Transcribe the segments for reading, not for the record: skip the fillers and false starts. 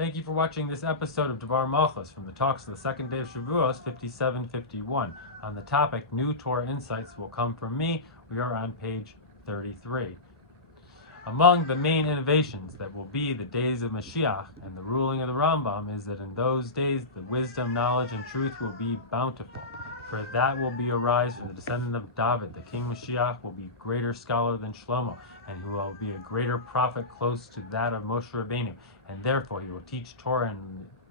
Thank you for watching this episode of Dvar Malchus from the talks of the second day of Shavuot 5751. On the topic, New Torah Insights Will Come From Me, we are on page 33. Among the main innovations that will be the days of Mashiach and the ruling of the Rambam is that in those days the wisdom, knowledge, and truth will be bountiful. For that will be arise from the descendant of David. The king Mashiach will be a greater scholar than Shlomo, and he will be a greater prophet close to that of Moshe Rabbeinu. And therefore he will teach Torah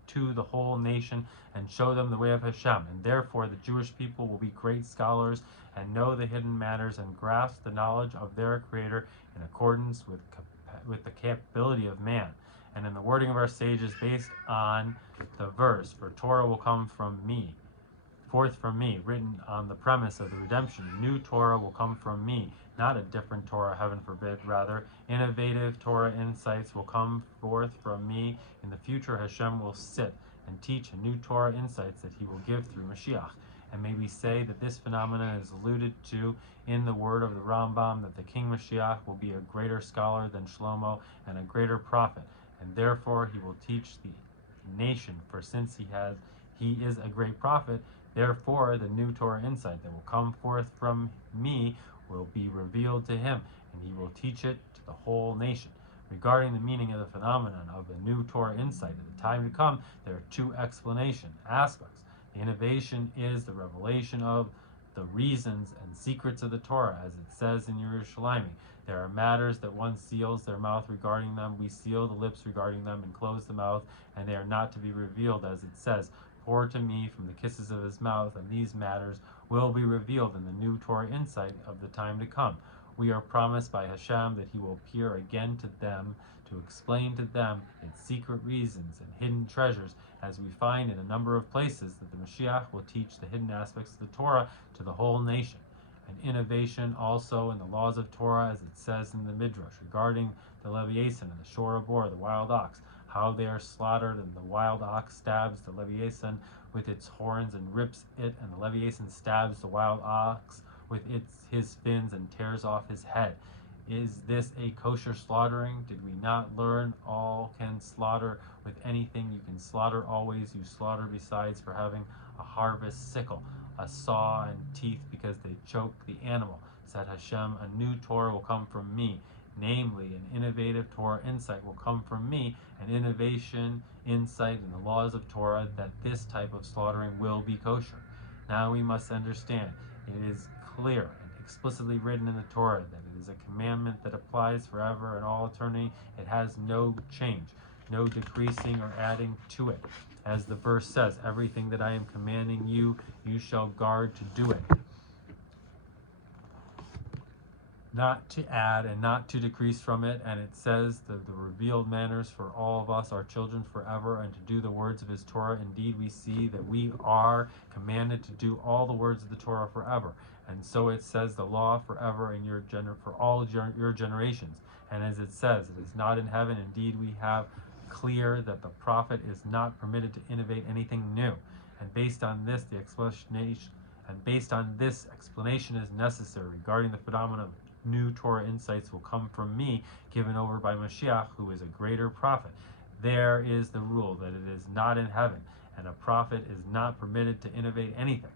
to the whole nation and show them the way of Hashem. And therefore the Jewish people will be great scholars and know the hidden matters and grasp the knowledge of their Creator in accordance with the capability of man. And in the wording of our sages based on the verse, for Torah will come forth from me, written on the premise of the redemption. New Torah will come from me, not a different Torah, heaven forbid. Rather, innovative Torah insights will come forth from me. In the future, Hashem will sit and teach a new Torah insights that he will give through Mashiach. And may we say that this phenomenon is alluded to in the word of the Rambam, that the king Mashiach will be a greater scholar than Shlomo and a greater prophet, and therefore he will teach the nation. For since he is a great prophet, therefore the new Torah insight that will come forth from me will be revealed to him, and he will teach it to the whole nation. Regarding the meaning of the phenomenon of the new Torah insight at the time to come, there are two explanation aspects. The innovation is the revelation of the reasons and secrets of the Torah, as it says in Yerushalayim. There are matters that one seals their mouth regarding them. We seal the lips regarding them and close the mouth, and they are not to be revealed, as it says, pour to me from the kisses of his mouth, and these matters will be revealed in the new Torah insight of the time to come. We are promised by Hashem that he will appear again to them to explain to them its secret reasons and hidden treasures, as we find in a number of places that the Mashiach will teach the hidden aspects of the Torah to the whole nation. An innovation also in the laws of Torah, as it says in the Midrash, regarding the Leviathan and the Shor Abor, the wild ox, how they are slaughtered, and the wild ox stabs the Leviathan with its horns and rips it, and the Leviathan stabs the wild ox with his fins and tears off his head. Is this a kosher slaughtering? Did we not learn all can slaughter with anything you can slaughter always? You slaughter besides for having a harvest sickle, a saw, and teeth because they choke the animal. Said Hashem, a new Torah will come from me, namely an innovative Torah insight will come from me, an innovation, insight in the laws of Torah, that this type of slaughtering will be kosher. Now we must understand, it is clear and explicitly written in the Torah that it is a commandment that applies forever and all eternity. It has no change, no decreasing or adding to it. As the verse says, everything that I am commanding you, you shall guard to do it. Not to add and not to decrease from it. And it says the revealed manners for all of us, our children, forever, and to do the words of his Torah. Indeed, we see that we are commanded to do all the words of the Torah forever. And so it says the law forever in for all your generations. And as it says, it is not in heaven. Indeed, we have clear that the prophet is not permitted to innovate anything new. And based on this, explanation is necessary regarding the phenomenon of new Torah insights will come from me, given over by Mashiach, who is a greater prophet. There is the rule that it is not in heaven, and a prophet is not permitted to innovate anything.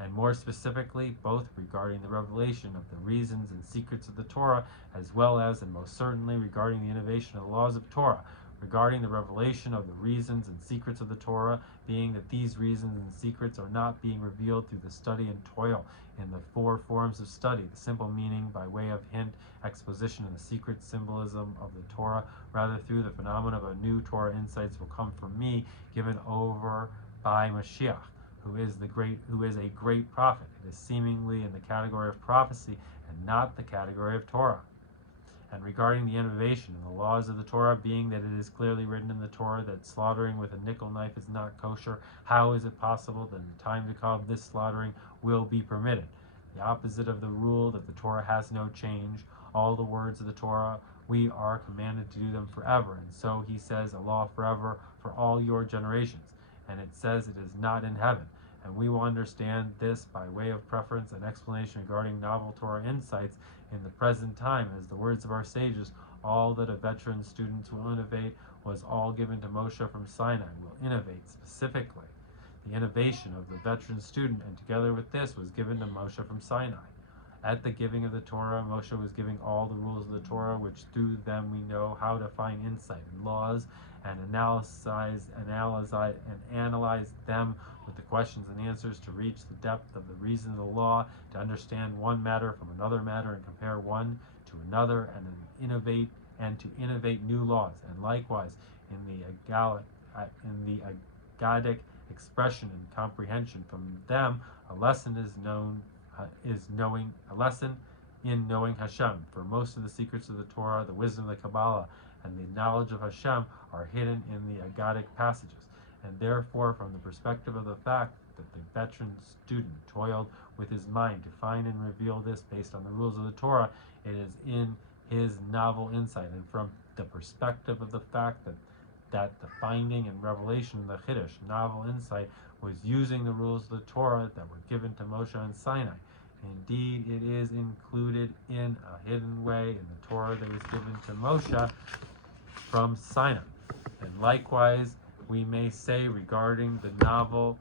And more specifically, both regarding the revelation of the reasons and secrets of the Torah, as well as, and most certainly, regarding the innovation of the laws of Torah. Regarding the revelation of the reasons and secrets of the Torah, being that these reasons and secrets are not being revealed through the study and toil in the four forms of study, the simple meaning by way of hint, exposition, and the secret symbolism of the Torah, rather through the phenomenon of a new Torah insights will come from me, given over by Mashiach, who is a great prophet. It is seemingly in the category of prophecy and not the category of Torah. And regarding the innovation in the laws of the Torah, being that it is clearly written in the Torah that slaughtering with a nickel knife is not kosher, how is it possible that in the time to come this slaughtering will be permitted? The opposite of the rule that the Torah has no change. All the words of the Torah, we are commanded to do them forever. And so he says, a law forever for all your generations. And it says it is not in heaven. And we will understand this by way of preference and explanation regarding novel Torah insights in the present time, as the words of our sages, all that a veteran student will innovate was all given to Moshe from Sinai, will innovate specifically the innovation of the veteran student, and together with this was given to Moshe from Sinai. At the giving of the Torah, Moshe was giving all the rules of the Torah, which through them we know how to find insight in laws and analyze them with the questions and answers to reach the depth of the reason of the law, to understand one matter from another matter and compare one to another, and to innovate new laws. And likewise, in the Agadic expression and comprehension from them, a lesson in knowing Hashem. For most of the secrets of the Torah, the wisdom of the Kabbalah, and the knowledge of Hashem are hidden in the Agadic passages. And therefore, from the perspective of the fact that the veteran student toiled with his mind to find and reveal this based on the rules of the Torah, it is in his novel insight. And from the perspective of the fact that the finding and revelation of the Chiddush, novel insight, was using the rules of the Torah that were given to Moshe and Sinai. Indeed, it is included in a hidden way in the Torah that was given to Moshe from Sinai. And likewise, we may say regarding the novel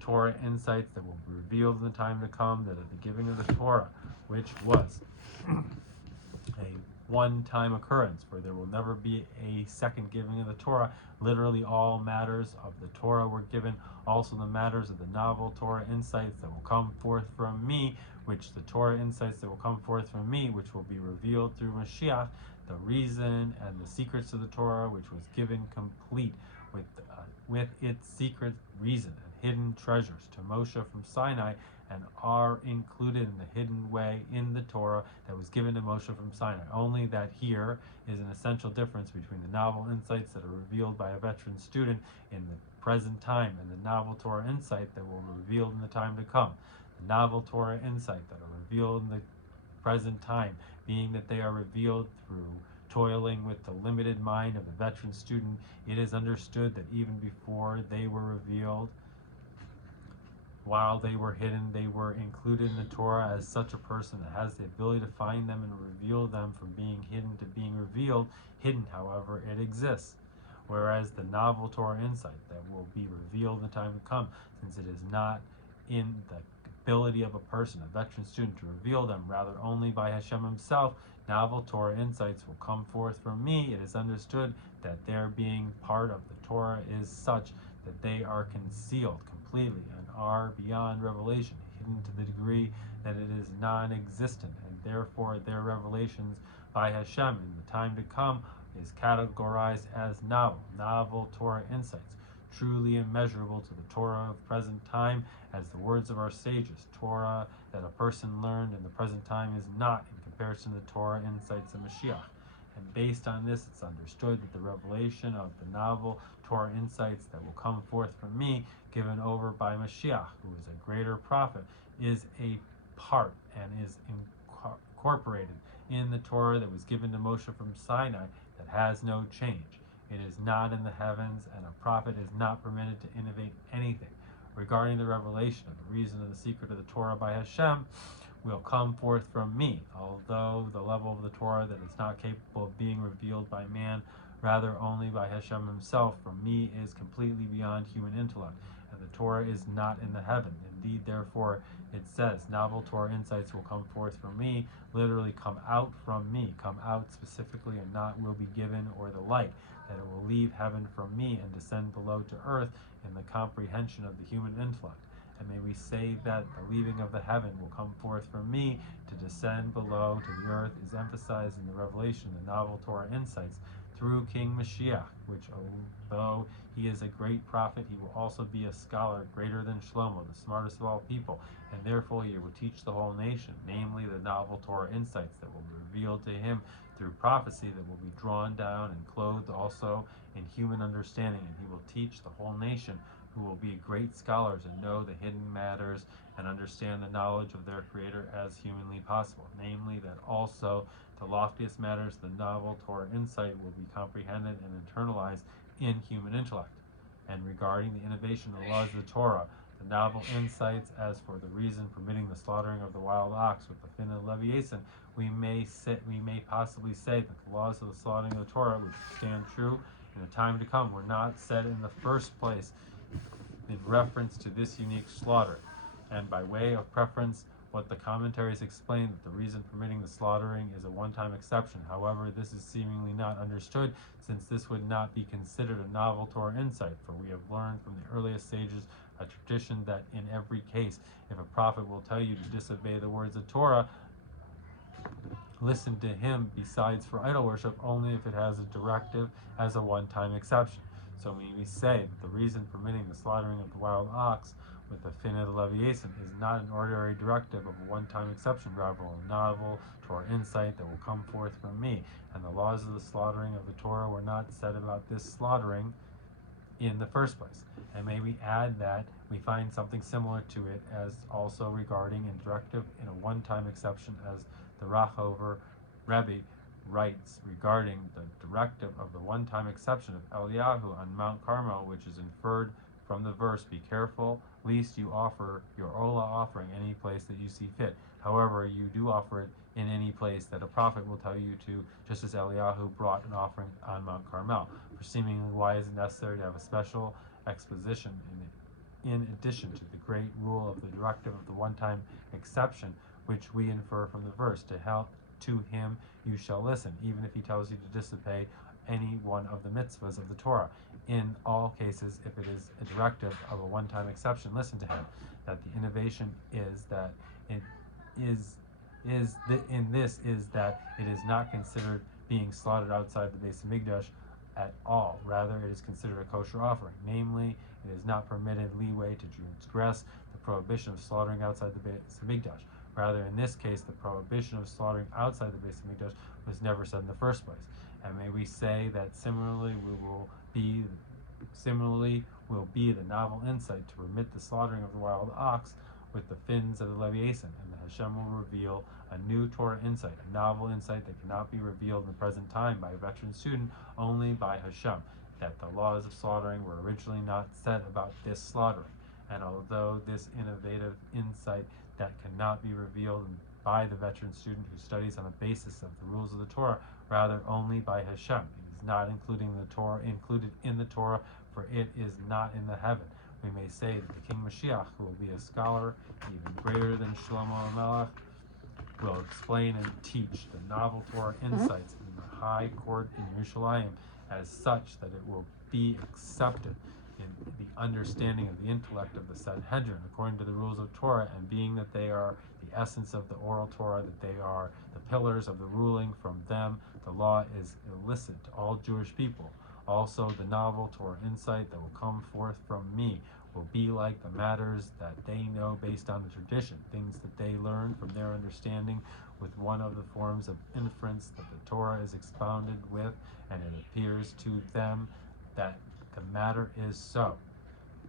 Torah insights that will be revealed in the time to come, that at the giving of the Torah, which was a one-time occurrence, for there will never be a second giving of the Torah, literally all matters of the Torah were given, also the matters of the novel Torah insights that will come forth from me, which the Torah insights that will come forth from me, which will be revealed through Mashiach, the reason and the secrets of the Torah, which was given complete with its secret reason and hidden treasures to Moshe from Sinai, and are included in the hidden way in the Torah that was given to Moshe from Sinai. Only that here is an essential difference between the novel insights that are revealed by a veteran student in the present time and the novel Torah insight that will be revealed in the time to come. The novel Torah insight that are revealed in the present time, being that they are revealed through toiling with the limited mind of the veteran student, it is understood that even before they were revealed, while they were hidden, they were included in the Torah as such a person that has the ability to find them and reveal them from being hidden to being revealed. Hidden, however, it exists. Whereas the novel Torah insight that will be revealed in the time to come, since it is not in the ability of a person, a veteran student, to reveal them, rather only by Hashem himself, novel Torah insights will come forth from me. It is understood that their being part of the Torah is such that they are concealed completely and are beyond revelation, hidden to the degree that it is non-existent, and therefore their revelations by Hashem in the time to come is categorized as novel Torah insights, truly immeasurable to the Torah of present time, as the words of our sages. Torah that a person learned in the present time is not in comparison to the Torah insights of Mashiach. And based on this, it's understood that the revelation of the novel Torah insights that will come forth from me, given over by Mashiach, who is a greater prophet, is a part and is incorporated in the Torah that was given to Moshe from Sinai that has no change. It is not in the heavens, and a prophet is not permitted to innovate anything. Regarding the revelation of the reason of the secret of the Torah by Hashem, will come forth from me, although the level of the Torah that is not capable of being revealed by man, rather only by Hashem himself, from me is completely beyond human intellect, and the Torah is not in the heaven. Indeed, therefore, it says, novel Torah insights will come forth from me, literally come out from me, come out specifically, and not will be given or the like, that it will leave heaven from me and descend below to earth in the comprehension of the human intellect. And may we say that the leaving of the heaven will come forth from me to descend below to the earth is emphasized in the revelation of the novel Torah insights through King Mashiach, which, although he is a great prophet, he will also be a scholar greater than Shelema, the smartest of all people, and therefore he will teach the whole nation, namely the novel Torah insights that will be revealed to him through prophecy that will be drawn down and clothed also in human understanding, and he will teach the whole nation, who will be great scholars and know the hidden matters and understand the knowledge of their Creator as humanly possible, namely that also the loftiest matters, the novel Torah insight, will be comprehended and internalized in human intellect. And regarding the innovation of the laws of the Torah, the novel insights as for the reason permitting the slaughtering of the wild ox with the fin of Leviathan, we may possibly say that the laws of the slaughtering of the Torah, which stand true in the time to come were not said in the first place in reference to this unique slaughter, and by way of preference, what the commentaries explain that the reason permitting the slaughtering is a one-time exception. However, this is seemingly not understood, since this would not be considered a novel Torah insight, for we have learned from the earliest sages a tradition that in every case, if a prophet will tell you to disobey the words of Torah, listen to him, besides for idol worship, only if it has a directive as a one-time exception. So when we say that the reason permitting the slaughtering of the wild ox with the fin of the leviathan is not an ordinary directive of a one-time exception, rather a novel Torah insight that will come forth from me, and the laws of the slaughtering of the Torah were not said about this slaughtering in the first place. And may we add that we find something similar to it as also regarding and directive in a one-time exception, as the Rachover Rebbe writes regarding the directive of the one-time exception of Eliyahu on Mount Carmel, which is inferred from the verse, "Be careful lest you offer your Ola offering any place that you see fit. However, you do offer it in any place that a prophet will tell you to, just as Eliyahu brought an offering on Mount Carmel." For seemingly why is it necessary to have a special exposition in addition to the great rule of the directive of the one-time exception, which we infer from the verse, to him you shall listen, even if he tells you to disobey any one of the mitzvahs of the Torah. In all cases, if it is a directive of a one-time exception, listen to him. That the innovation is that it is that it is not considered being slaughtered outside the Beis Hamikdash at all. Rather, it is considered a kosher offering. Namely, it is not permitted leeway to transgress the prohibition of slaughtering outside the Beis Hamikdash. Rather, in this case, the prohibition of slaughtering outside the Beis Hamikdash was never said in the first place. And may we say that similarly will be the novel insight to permit the slaughtering of the wild ox with the fins of the leviathan, and that Hashem will reveal a new Torah insight, a novel insight that cannot be revealed in the present time by a veteran student, only by Hashem, that the laws of slaughtering were originally not said about this slaughtering. And although this innovative insight that cannot be revealed by the veteran student who studies on the basis of the rules of the Torah, rather only by Hashem, it is not included in the Torah, for it is not in the heaven. We may say that the King Mashiach, who will be a scholar even greater than Shelema Melech, will explain and teach the novel Torah insights in the high court in Yerushalayim as such that it will be accepted in the understanding of the intellect of the Sanhedrin according to the rules of Torah, and being that they are the essence of the oral Torah, that they are the pillars of the ruling, from them the law is illicit to all Jewish people. Also, the novel Torah insight that will come forth from me will be like the matters that they know based on the tradition, things that they learn from their understanding with one of the forms of inference that the Torah is expounded with, and it appears to them that the matter is so.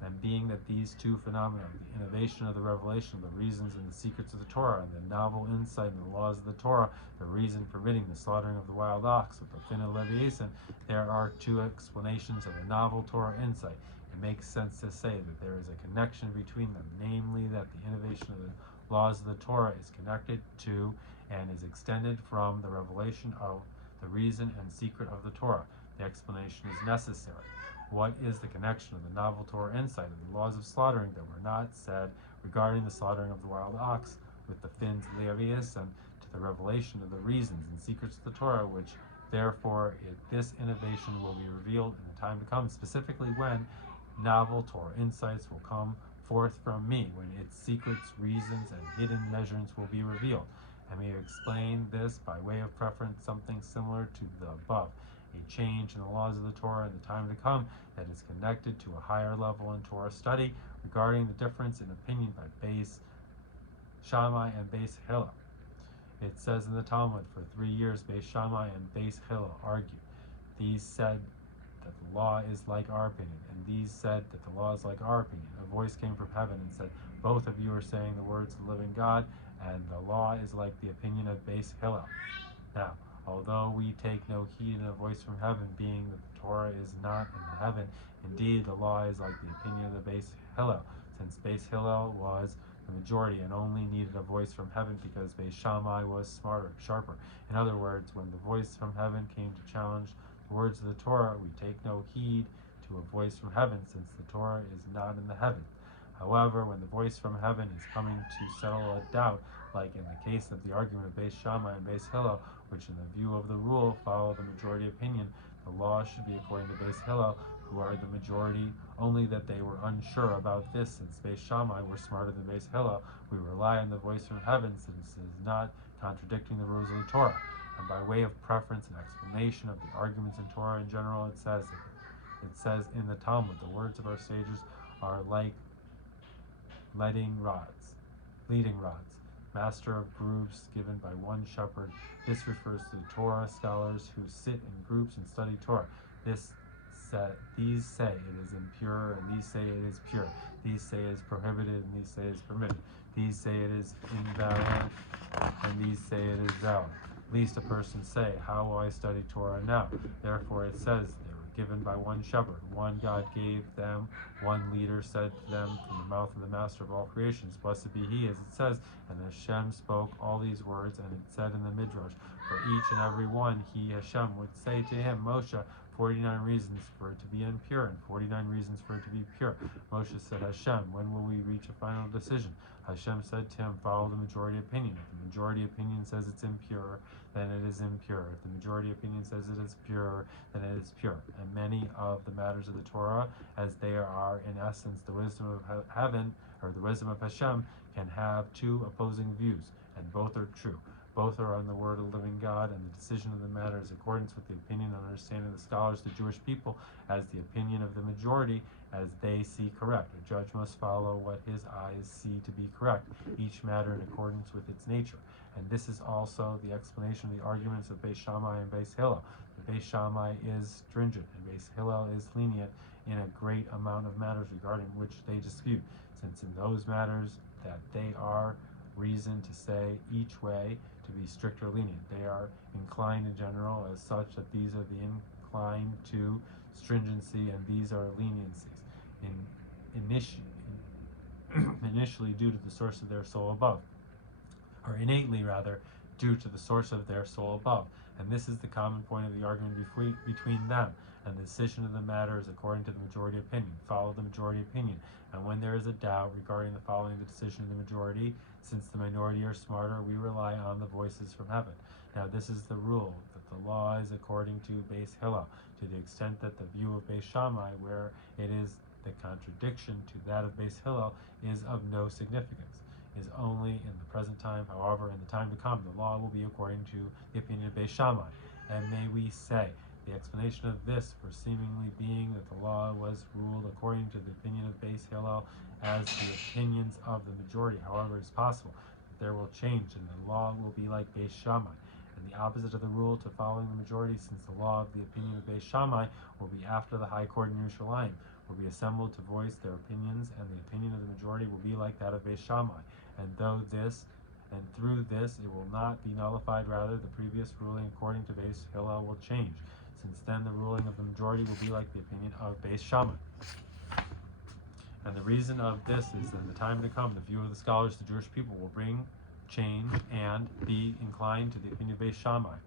And being that these two phenomena, the innovation of the revelation of the reasons and the secrets of the Torah, and the novel insight in the laws of the Torah, the reason permitting the slaughtering of the wild ox with the fin of leviathan, there are two explanations of the novel Torah insight. It makes sense to say that there is a connection between them, namely that the innovation of the laws of the Torah is connected to and is extended from the revelation of the reason and secret of the Torah. The explanation is necessary. What is the connection of the novel Torah insight of the laws of slaughtering that were not said regarding the slaughtering of the wild ox with the fins of the leviathan to the revelation of the reasons and secrets of the Torah, which therefore this innovation will be revealed in the time to come, specifically when novel Torah insights will come forth from me, when its secrets, reasons, and hidden measurements will be revealed. I may explain this by way of preference something similar to the above, a change in the laws of the Torah in the time to come that is connected to a higher level in Torah study regarding the difference in opinion by Beis Shammai and Beis Hillel. It says in the Talmud, for 3 years Beis Shammai and Beis Hillel argued. These said that the law is like our opinion, and these said that the law is like our opinion. A voice came from heaven and said, both of you are saying the words of the living God, and the law is like the opinion of Beis Hillel. Now, although we take no heed in a voice from heaven, being that the Torah is not in heaven, indeed the law is like the opinion of the Beis Hillel, since Beis Hillel was the majority and only needed a voice from heaven because Beis Shammai was smarter, sharper. In other words, when the voice from heaven came to challenge The words of the Torah, we take no heed to a voice from heaven, since the Torah is not in the heavens. However, when the voice from heaven is coming to settle a doubt, like in the case of the argument of Beis Shammai and Beis Hillel, which in the view of the rule follow the majority opinion, the law should be according to Beis Hillel, who are the majority, only that they were unsure about this, since Beis Shammai were smarter than Beis Hillel. We rely on the voice from heaven, since it is not contradicting the rules of the Torah. And by way of preference and explanation of the arguments in Torah in general, it says in the Talmud, the words of our sages are like leading rods, master of groups given by one shepherd. This refers to the Torah scholars who sit in groups and study Torah. These say it is impure, and these say it is pure. These say it is prohibited, and these say it is permitted. These say it is invalid, and these say it is valid. Least a person say, how will I study Torah now? Therefore it says, they were given by one shepherd. One God gave them, one leader said to them from the mouth of the master of all creations, blessed be he, as it says, and Hashem spoke all these words, and it said in the Midrash, for each and every one he, Hashem, would say to him, Moshe, 49 reasons for it to be impure and 49 reasons for it to be pure. Moshe said, Hashem, when will we reach a final decision? Hashem said to him, follow the majority opinion. If the majority opinion says it's impure, then it is impure. If the majority opinion says it is pure, then it is pure. And many of the matters of the Torah, as they are in essence the wisdom of heaven, or the wisdom of Hashem, can have two opposing views, and both are true. Both are on the word of the living God, and the decision of the matter is in accordance with the opinion and understanding of the scholars, the Jewish people, as the opinion of the majority, as they see correct. A judge must follow what his eyes see to be correct, each matter in accordance with its nature. And this is also the explanation of the arguments of Beis Shammai and Beis Hillel. The Beis Shammai is stringent, and Beis Hillel is lenient in a great amount of matters regarding which they dispute, since in those matters that they are reason to say each way to be strict or lenient. They are inclined in general as such that these are the inclined to stringency and these are leniencies. Initially due to the source of their soul above, or innately rather, due to the source of their soul above. And this is the common point of the argument between them, and the decision of the matter is according to the majority opinion. Follow the majority opinion. And when there is a doubt regarding the following the decision of the majority, since the minority are smarter, we rely on the voices from heaven. Now this is the rule, that the law is according to Beis Hillel, to the extent that the view of Beis Shammai, where it is the contradiction to that of Beis Hillel, is of no significance, is only in the present time. However, in the time to come, the law will be according to the opinion of Beis Shammai. And may we say, the explanation of this for seemingly being that the law was ruled according to the opinion of Beis Hillel as the opinions of the majority. However, it is possible that there will change and the law will be like Beis Shammai, and the opposite of the rule to following the majority, since the law of the opinion of Beis Shammai will be after the high court in Yerushalayim, will be assembled to voice their opinions, and the opinion of the majority will be like that of Beis Shammai. And through this it will not be nullified, rather the previous ruling according to Beis Hillel will change, since then the ruling of the majority will be like the opinion of Beis Shammai. And the reason of this is that in the time to come, the view of the scholars, the Jewish people, will bring change and be inclined to the opinion of Beis Shammai.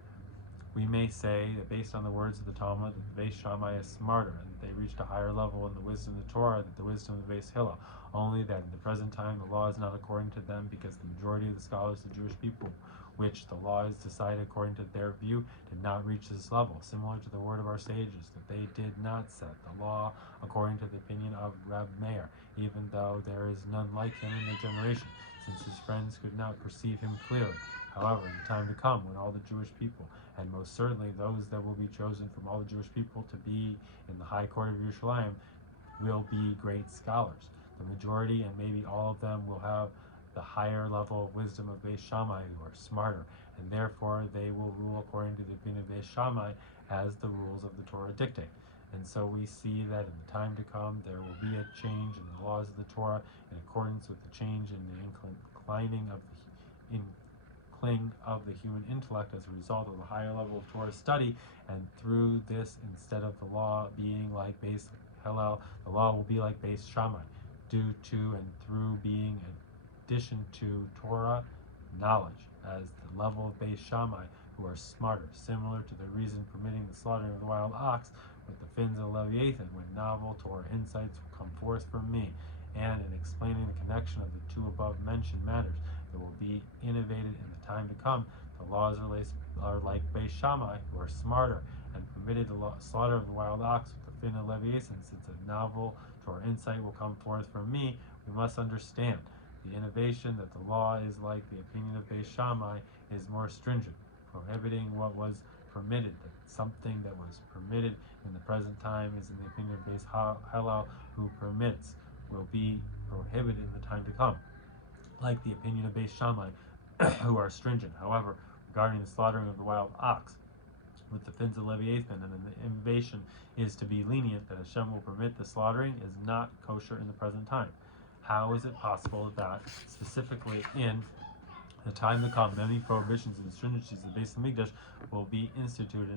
We may say that based on the words of the Talmud, that the Beis Shammai is smarter, and that they reached a higher level in the wisdom of the Torah than the wisdom of the Beis Hillel, only that in the present time the law is not according to them, because the majority of the scholars, the Jewish people, which the law is decided according to their view, did not reach this level, similar to the word of our sages, that they did not set the law according to the opinion of Rebbe Meir, even though there is none like him in their generation, since his friends could not perceive him clearly. However, in the time to come, when all the Jewish people, and most certainly those that will be chosen from all the Jewish people to be in the high court of Yerushalayim, will be great scholars. The majority, and maybe all of them, will have the higher level of wisdom of Beis Shammai, who are smarter, and therefore they will rule according to the opinion of Beis Shammai as the rules of the Torah dictate. And so we see that in the time to come there will be a change in the laws of the Torah in accordance with the change in the inclining of the human intellect as a result of the higher level of Torah study. And through this, instead of the law being like Beis Hillel, the law will be like Beis Shammai, due to and through being an addition to Torah knowledge, as the level of Beis Shammai, who are smarter, similar to the reason permitting the slaughtering of the wild ox with the fins of Leviathan, when novel Torah insights will come forth from me, and in explaining the connection of the two above mentioned matters that will be innovated in the time to come. The laws are like Beis Shammai, who are smarter, and permitted the slaughter of the wild ox with the fin of Leviathan. Since a novel Torah insight will come forth from me, we must understand the innovation that the law is like the opinion of Beis Shammai is more stringent, prohibiting what was permitted, that something that was permitted in the present time is in the opinion of Beis Hillel, who permits, will be prohibited in the time to come, like the opinion of Beis Shammai, who are stringent. However, regarding the slaughtering of the wild ox with the fins of Leviathan, and the innovation is to be lenient, that Hashem will permit the slaughtering, is not kosher in the present time. How is it possible that, specifically in the time to come, many prohibitions and stringencies of the Beis Hamikdash will be instituted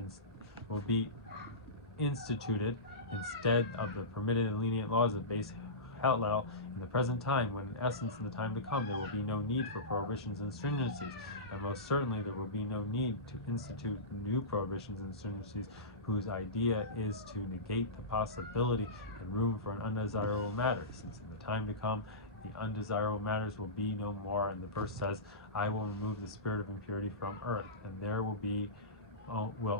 instead of the permitted and lenient laws of Beis Hillel in the present time, when in essence in the time to come there will be no need for prohibitions and stringencies, and most certainly there will be no need to institute new prohibitions and stringencies whose idea is to negate the possibility and room for an undesirable matter, since in the time to come the undesirable matters will be no more, and the verse says, I will remove the spirit of impurity from earth, and there will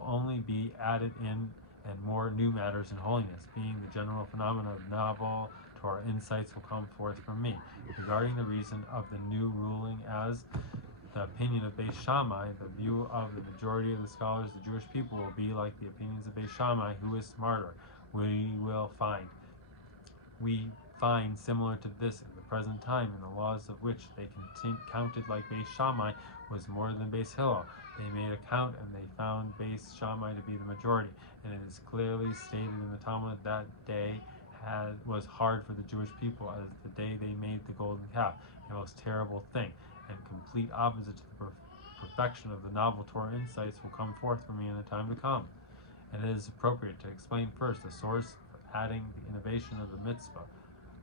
only be added in and more new matters in holiness, being the general phenomena of novel Torah insights will come forth from me. Regarding the reason of the new ruling as the opinion of Beis Shammai, the view of the majority of the scholars, the Jewish people, will be like the opinions of Beis Shammai, who is smarter. We find similar to this in the present time, in the laws of which they counted like Beis Shammai was more than Beis Hillel. They made a count, and they found Beis Shammai to be the majority, and it is clearly stated in the Talmud that day was hard for the Jewish people as the day they made the golden calf, a most terrible thing, and complete opposite to the perfection of the novel Torah insights will come forth from me in the time to come. And it is appropriate to explain first the source of adding the innovation of the mitzvah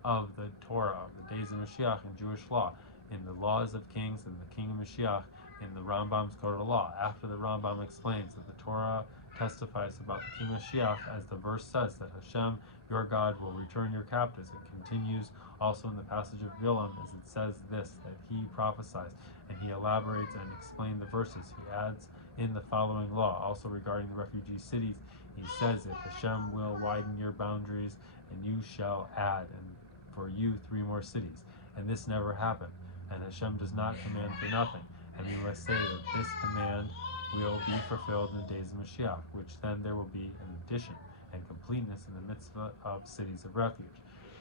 of the Torah of the days of Mashiach in Jewish law, in the laws of kings and the king of Mashiach in the Rambam's Code of Law. After the Rambam explains that the Torah testifies about the king Mashiach, as the verse says that Hashem, your God, will return your captives. It continues also in the passage of Bilam, as it says this, that he prophesies, and he elaborates and explains the verses. He adds in the following law, also regarding the refugee cities. He says, if Hashem will widen your boundaries, and you shall add, and for you 3 more cities. And this never happened. And Hashem does not command for nothing. And we must say that this command will be fulfilled in the days of Mashiach, which then there will be an addition and completeness in the mitzvah of cities of refuge.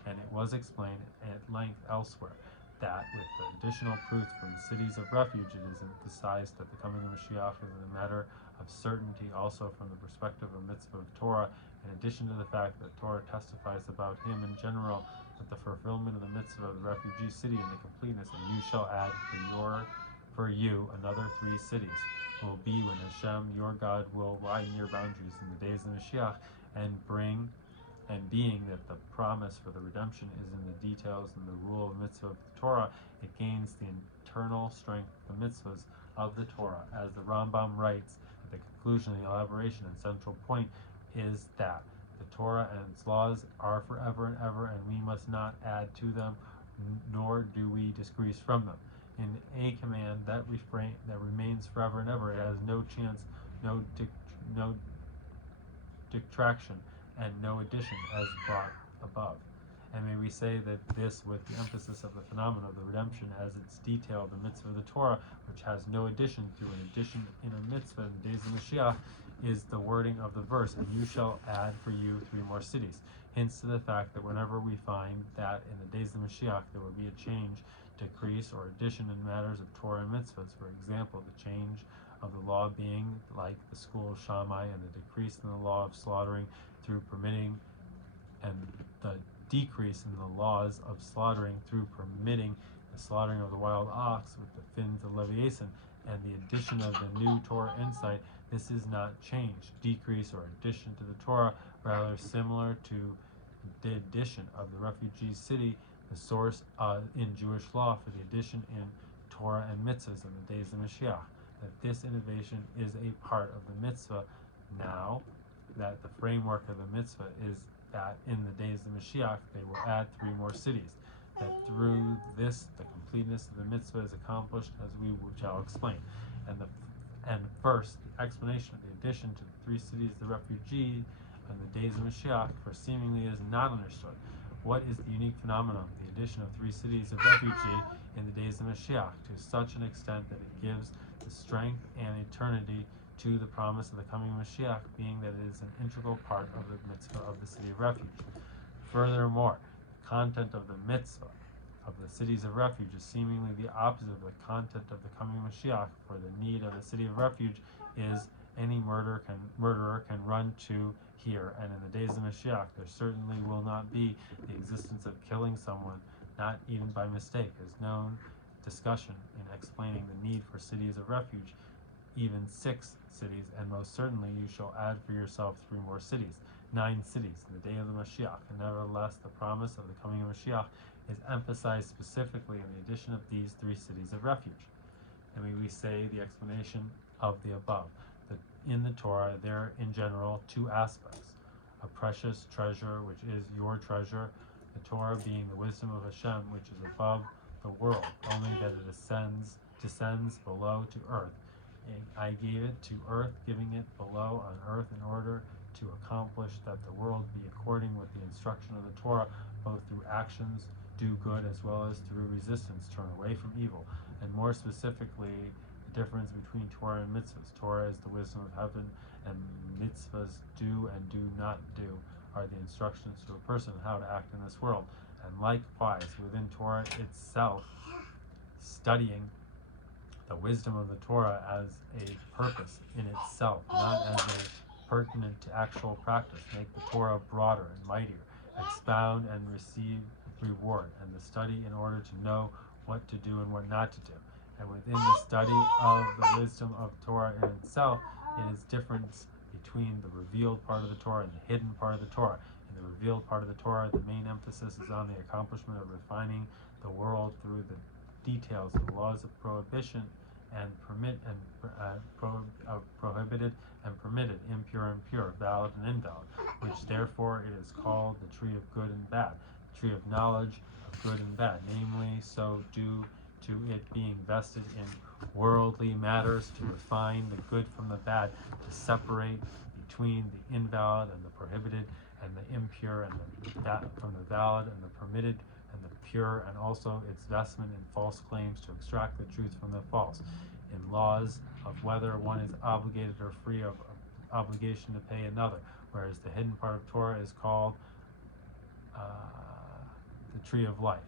And it was explained at length elsewhere that with the additional proof from the cities of refuge, it is emphasized that the coming of Mashiach is a matter of certainty also from the perspective of mitzvah of Torah, in addition to the fact that Torah testifies about him in general, that the fulfillment of the mitzvah of the refugee city and the completeness, and you shall add for you another 3 cities, will be when Hashem, your God, will widen your boundaries in the days of Mashiach, and being that the promise for the redemption is in the details and the rule of mitzvah of the Torah, it gains the internal strength of the mitzvahs of the Torah. As the Rambam writes at the conclusion of the elaboration and central point is that the Torah and its laws are forever and ever, and we must not add to them, nor do we decrease from them. In a command that remains forever and ever, it has no chance, no detraction, and no addition, as brought above. And may we say that this, with the emphasis of the phenomenon of the redemption as its detail, the mitzvah of the Torah, which has no addition to an addition in a mitzvah in the days of Mashiach, is the wording of the verse, and you shall add for you 3 more cities. Hints to the fact that whenever we find that in the days of Mashiach there will be a change, decrease, or addition in matters of Torah and mitzvahs, for example, the change of the law being like the school of Shammai, and the decrease in the law of slaughtering through permitting, and the decrease in the laws of slaughtering through permitting the slaughtering of the wild ox with the fins of Leviathan, and the addition of the new Torah insight, this is not change, decrease, or addition to the Torah, rather similar to the addition of the refugee city, the source in Jewish law for the addition in Torah and mitzvahs in the days of Mashiach. that this innovation is a part of the mitzvah now, that the framework of the mitzvah is that in the days of Mashiach they will add 3 more cities, that through this the completeness of the mitzvah is accomplished, as we shall explain. And first, the explanation of the addition to the 3 cities of the refugee in the days of Mashiach, for seemingly is not understood. What is the unique phenomenon of the addition of 3 cities of refugee in the days of Mashiach, to such an extent that it gives the strength and eternity to the promise of the coming Mashiach, being that it is an integral part of the mitzvah of the city of refuge. Furthermore, the content of the mitzvah of the cities of refuge is seemingly the opposite of the content of the coming Mashiach, for the need of the city of refuge is any murderer can run to here, and in the days of Mashiach there certainly will not be the existence of killing someone, not even by mistake, as known discussion in explaining the need for cities of refuge, even 6 cities, and most certainly you shall add for yourself 3 more cities, 9 cities in the day of the Mashiach. And nevertheless the promise of the coming of Mashiach is emphasized specifically in the addition of these 3 cities of refuge. And we say the explanation of the above, that in the Torah there are in general 2 aspects: a precious treasure, which is your treasure, the Torah being the wisdom of Hashem, which is above the world, only that it descends below to earth. I gave it to earth, giving it below on earth in order to accomplish that the world be according with the instruction of the Torah, both through actions do good as well as through resistance turn away from evil. And more specifically, the difference between Torah and mitzvahs. Torah is the wisdom of heaven, and mitzvahs, do and do not do, are the instructions to a person how to act in this world. And likewise, within Torah itself, studying the wisdom of the Torah as a purpose in itself, not as a pertinent to actual practice, make the Torah broader and mightier, expound and receive reward, and the study in order to know what to do and what not to do. And within the study of the wisdom of Torah in itself, it is difference between the revealed part of the Torah and the hidden part of the Torah. In the revealed part of the Torah, the main emphasis is on the accomplishment of refining the world through the details of the laws of prohibition and prohibited and permitted, impure and pure, valid and invalid, which therefore it is called the tree of good and bad, the tree of knowledge of good and bad, namely so due to it being vested in worldly matters, to refine the good from the bad, to separate between the invalid and the prohibited, and the impure and from the valid, and the permitted and the pure, and also its vestment in false claims, to extract the truth from the false, in laws of whether one is obligated or free of obligation to pay another, whereas the hidden part of Torah is called the tree of life.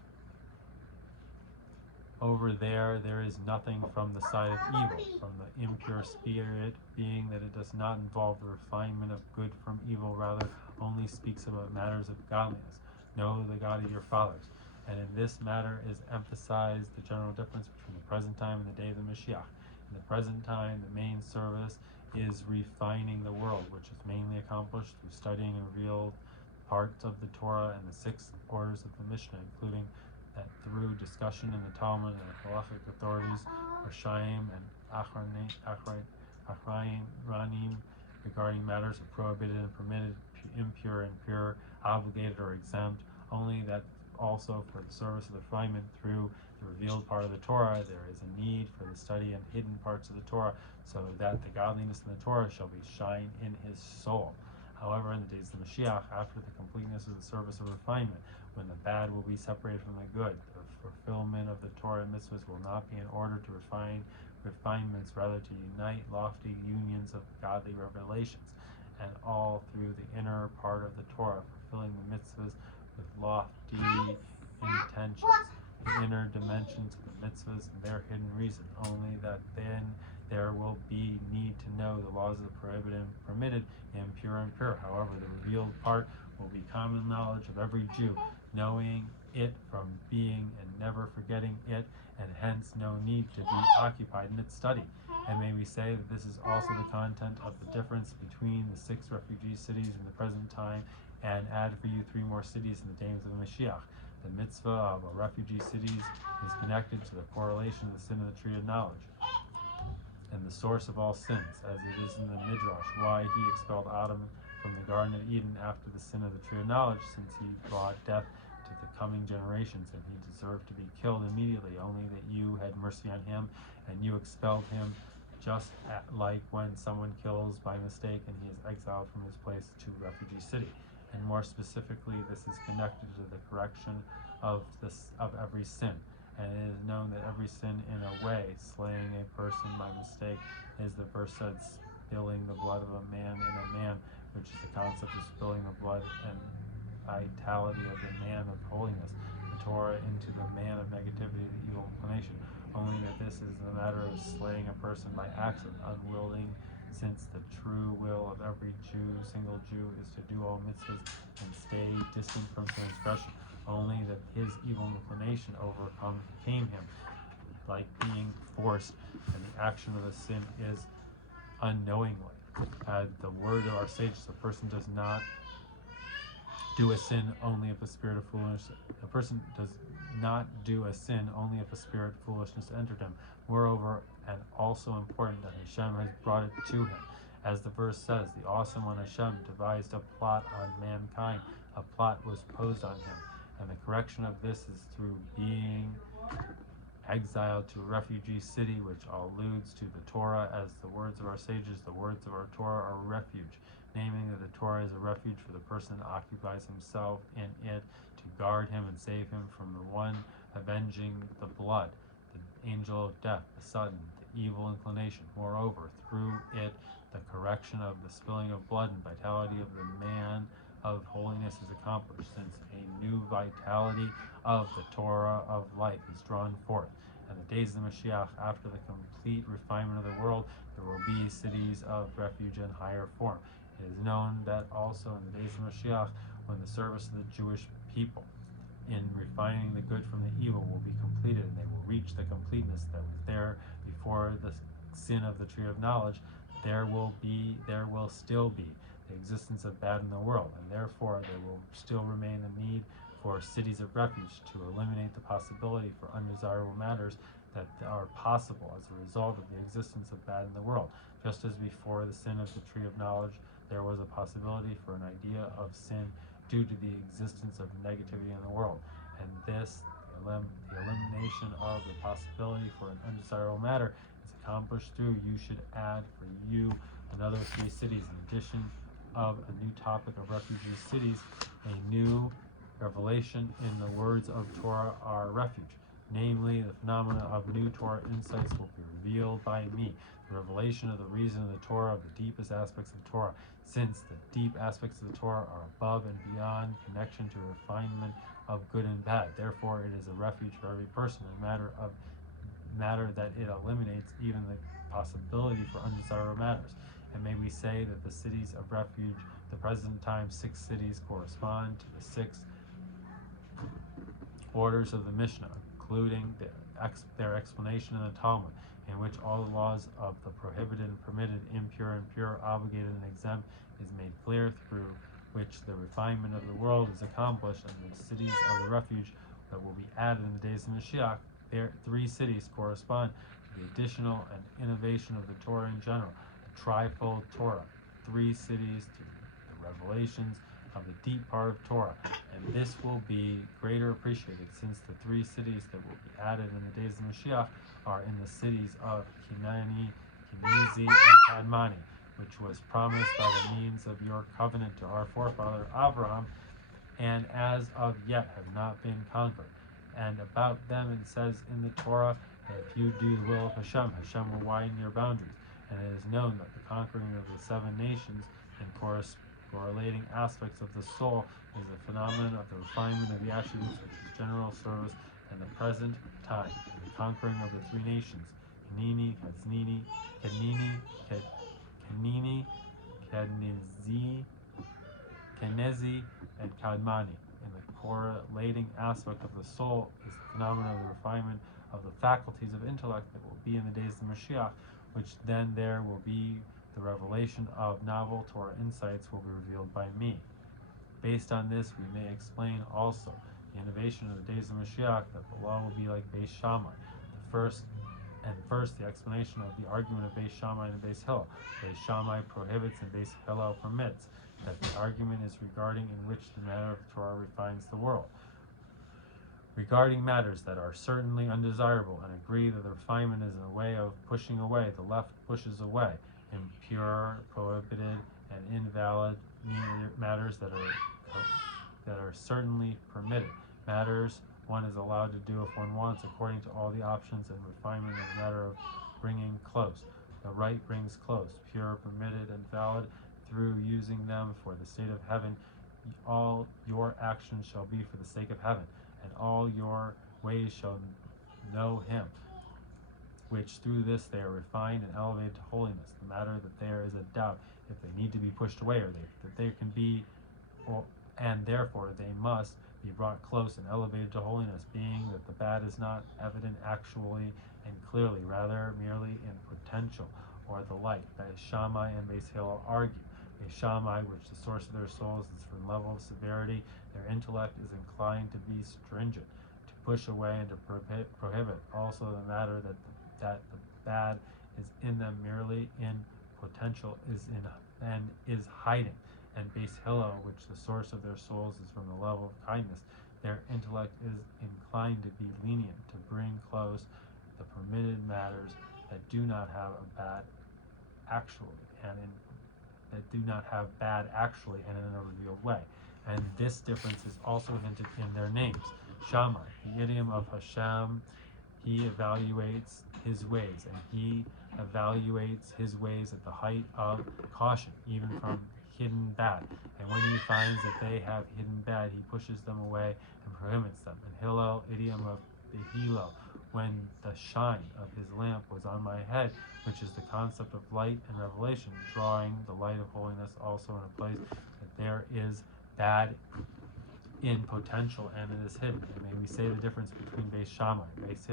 Over there is nothing from the side of evil, from the impure spirit, being that it does not involve the refinement of good from evil, rather only speaks about matters of godliness. Know the God of your fathers. And in this matter is emphasized the general difference between the present time and the day of the Mashiach. In the present time, the main service is refining the world, which is mainly accomplished through studying and revealed parts of the Torah and the 6 orders of the Mishnah, including that through discussion in the Talmud and the halachic authorities, Rashayim and Achranim, regarding matters of prohibited and permitted, impure and pure, obligated or exempt, only that also for the service of the refinement through the revealed part of the Torah, there is a need for the study and hidden parts of the Torah, so that the godliness in the Torah shall be shine in his soul. However, in the days of the Mashiach, after the completeness of the service of refinement, when the bad will be separated from the good, the fulfillment of the Torah and mitzvahs will not be in order to refine refinements, rather to unite lofty unions of godly revelations, and all through the inner part of the Torah, fulfilling the mitzvahs with lofty intentions, the inner dimensions of the mitzvahs and their hidden reason, only that then there will be need to know the laws of the prohibited and permitted, impure and pure. However, the revealed part will be common knowledge of every Jew, knowing it from being and never forgetting it, and hence no need to be occupied in its study. And may we say that this is also the content of the difference between the 6 refugee cities in the present time, and add for you 3 more cities in the days of the Mashiach. The mitzvah of refugee cities is connected to the correlation of the sin of the tree of knowledge. and the source of all sins, as it is in the Midrash, why he expelled Adam from the Garden of Eden after the sin of the tree of knowledge, since he brought death to the coming generations, and he deserved to be killed immediately, only that you had mercy on him, and you expelled him, just like when someone kills by mistake and he is exiled from his place to refugee city. And more specifically, this is connected to the correction of every sin. And it is known that every sin, in a way, slaying a person by mistake, is the verse said, spilling the blood of a man in a man, which is the concept of spilling the blood and vitality of the man of holiness, the Torah, into the man of negativity, the evil inclination. Only that this is the matter of slaying a person by accident, unwilling, since the true will of every Jew, single Jew, is to do all mitzvahs and stay distant from transgression. Only that his evil inclination overcame him, like being forced, and the action of the sin is unknowingly. The word of our sages, a person does not do a sin only if a spirit of foolishness. A person does not do a sin only if a spirit of foolishness entered him. Moreover, and also important, that Hashem has brought it to him. As the verse says, the awesome one Hashem devised a plot on mankind. A plot was posed on him. And the correction of this is through being exiled to a refugee city, which alludes to the Torah, as the words of our sages, the words of our Torah, are refuge, naming that the Torah is a refuge for the person that occupies himself in it, to guard him and save him from the one avenging the blood, the angel of death, the Satan, the evil inclination. Moreover, through it, the correction of the spilling of blood and vitality of the man of holiness is accomplished, since a new vitality of the Torah of life is drawn forth. And the days of the Mashiach, after the complete refinement of the world, there will be cities of refuge in higher form. It is known that also in the days of Mashiach, when the service of the Jewish people in refining the good from the evil will be completed, and they will reach the completeness that was there before the sin of the tree of knowledge, there will still be the existence of bad in the world, and therefore there will still remain the need for cities of refuge to eliminate the possibility for undesirable matters that are possible as a result of the existence of bad in the world. Just as before the sin of the tree of knowledge, there was a possibility for an idea of sin due to the existence of negativity in the world, and this, the elimination of the possibility for an undesirable matter, is accomplished through you should add for you another 3 cities in addition of a new topic of refugee cities. A new revelation in the words of Torah are refuge, namely the phenomena of new Torah insights will be revealed by me, the revelation of the reason of the Torah, of the deepest aspects of Torah, since the deep aspects of the Torah are above and beyond connection to refinement of good and bad. Therefore it is a refuge for every person, in matter that it eliminates even the possibility for undesirable matters. And may we say that the cities of refuge, the present time 6 cities, correspond to the 6 orders of the Mishnah, including their explanation in the Talmud, in which all the laws of the prohibited and permitted, impure and pure, obligated and exempt, is made clear, through which the refinement of the world is accomplished, and the cities of the refuge that will be added in the days of Mashiach. Their 3 cities correspond to the additional and innovation of the Torah in general, the trifold Torah, 3 cities to the revelations of the deep part of Torah, and this will be greater appreciated since the 3 cities that will be added in the days of Mashiach are in the cities of Kinani, Kenizi, and Kadmani, which was promised by the means of your covenant to our forefather Abraham, and as of yet have not been conquered. And about them it says in the Torah that if you do the will of Hashem, Hashem will widen your boundaries. And it is known that the conquering of the 7 nations and correlating aspects of the soul is the phenomenon of the refinement of the attributes, which is general service and the present time, and the conquering of the 3 nations, Kanini, Kaznini, Kanini, Kenezi, and Kadmani. And the correlating aspect of the soul is the phenomenon of the refinement of the faculties of intellect that will be in the days of Mashiach, which then there will be the revelation of novel Torah insights will be revealed by me. Based on this, we may explain also the innovation of the days of Mashiach, that the law will be like Beis Shammai, the first And first, the explanation of the argument of Beis Shammai and Beis Hillel. Beis Shammai prohibits and Beis Hillel permits. That the argument is regarding in which the matter of Torah refines the world. Regarding matters that are certainly undesirable, and agree that the refinement is in a way of pushing away, the left pushes away, impure, prohibited, and invalid matters that are certainly permitted. Matters one is allowed to do if one wants, according to all the options, and refinement is a matter of bringing close. The right brings close, pure, permitted, and valid, through using them for the state of heaven. All your actions shall be for the sake of heaven, and all your ways shall know him, which through this they are refined and elevated to holiness. The matter that there is a doubt if they need to be pushed away, or that they can be, and therefore they must be brought close and elevated to holiness, being that the bad is not evident actually and clearly, rather merely in potential, or the like. Beis Shammai and Beis Hillel argue. Beis Shammai, which the source of their souls is from the level of severity, their intellect is inclined to be stringent, to push away and to prohibit. Also the matter that the bad is in them merely in potential is hiding. And Beis Hillel, which the source of their souls is from the level of kindness, their intellect is inclined to be lenient, to bring close the permitted matters that do not have a bad actually, and in a revealed way. And this difference is also hinted in their names. Shammai, the idiom of Hashem, he evaluates his ways, and he evaluates his ways at the height of caution, even from hidden bad. And when he finds that they have hidden bad, he pushes them away and prohibits them. And Hillel, idiom of Behilo, when the shine of his lamp was on my head, which is the concept of light and revelation, drawing the light of holiness also in a place that there is bad in potential and it is hidden. And may we say the difference between Beis Shammai, Beis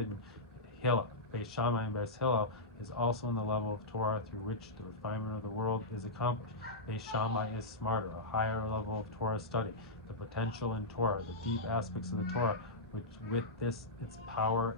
Shammai and Beis Hillel is also in the level of Torah through which the refinement of the world is accomplished. Beis Shammai is smarter, a higher level of Torah study, the potential in Torah, the deep aspects of the Torah, which with this its power